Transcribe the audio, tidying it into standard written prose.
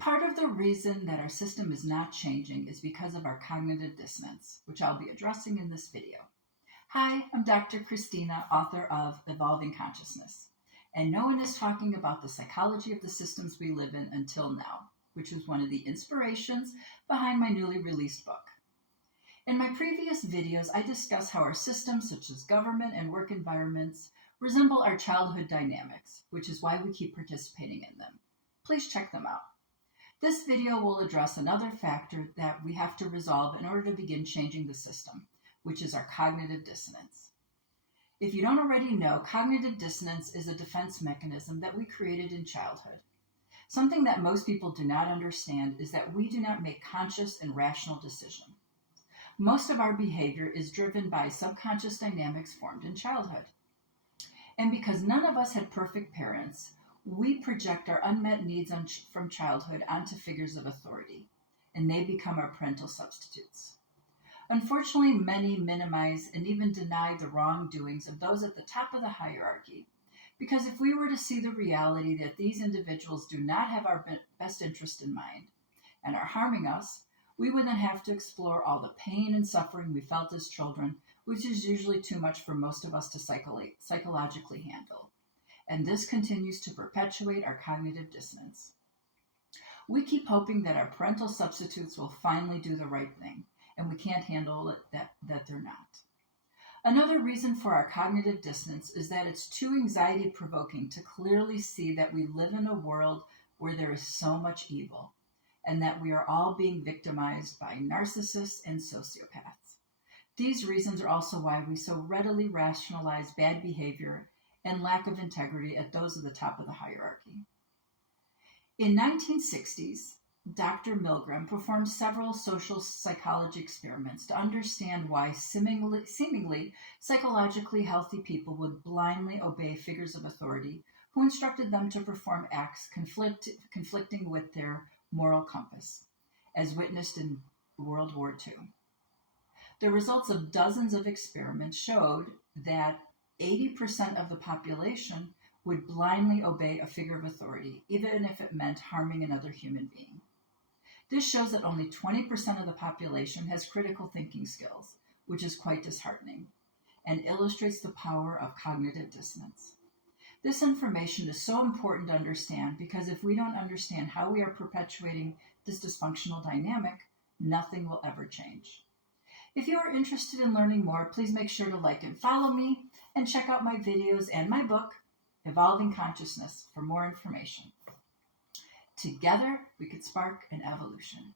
Part of the reason that our system is not changing is because of our cognitive dissonance, which I'll be addressing in this video. Hi, I'm Dr. Christina, author of Evolving Consciousness, and no one is talking about the psychology of the systems we live in until now, which was one of the inspirations behind my newly released book. In my previous videos, I discuss how our systems, such as government and work environments, resemble our childhood dynamics, which is why we keep participating in them. Please check them out. This video will address another factor that we have to resolve in order to begin changing the system, which is our cognitive dissonance. If you don't already know, cognitive dissonance is a defense mechanism that we created in childhood. Something that most people do not understand is that we do not make conscious and rational decisions. Most of our behavior is driven by subconscious dynamics formed in childhood. And because none of us had perfect parents, we project our unmet needs from childhood onto figures of authority, and they become our parental substitutes. Unfortunately, many minimize and even deny the wrongdoings of those at the top of the hierarchy, because if we were to see the reality that these individuals do not have our best interest in mind and are harming us, we would then have to explore all the pain and suffering we felt as children, which is usually too much for most of us to psychologically handle. And this continues to perpetuate our cognitive dissonance. We keep hoping that our parental substitutes will finally do the right thing, and we can't handle it that they're not. Another reason for our cognitive dissonance is that it's too anxiety-provoking to clearly see that we live in a world where there is so much evil, and that we are all being victimized by narcissists and sociopaths. These reasons are also why we so readily rationalize bad behavior and lack of integrity at those at the top of the hierarchy. In 1960s, Dr. Milgram performed several social psychology experiments to understand why seemingly psychologically healthy people would blindly obey figures of authority who instructed them to perform acts conflicting with their moral compass, as witnessed in World War II. The results of dozens of experiments showed that 80% of the population would blindly obey a figure of authority, even if it meant harming another human being. This shows that only 20% of the population has critical thinking skills, which is quite disheartening, and illustrates the power of cognitive dissonance. This information is so important to understand because if we don't understand how we are perpetuating this dysfunctional dynamic, nothing will ever change. If you are interested in learning more, please make sure to like and follow me and check out my videos and my book, Evolving Consciousness, for more information. Together, we could spark an evolution.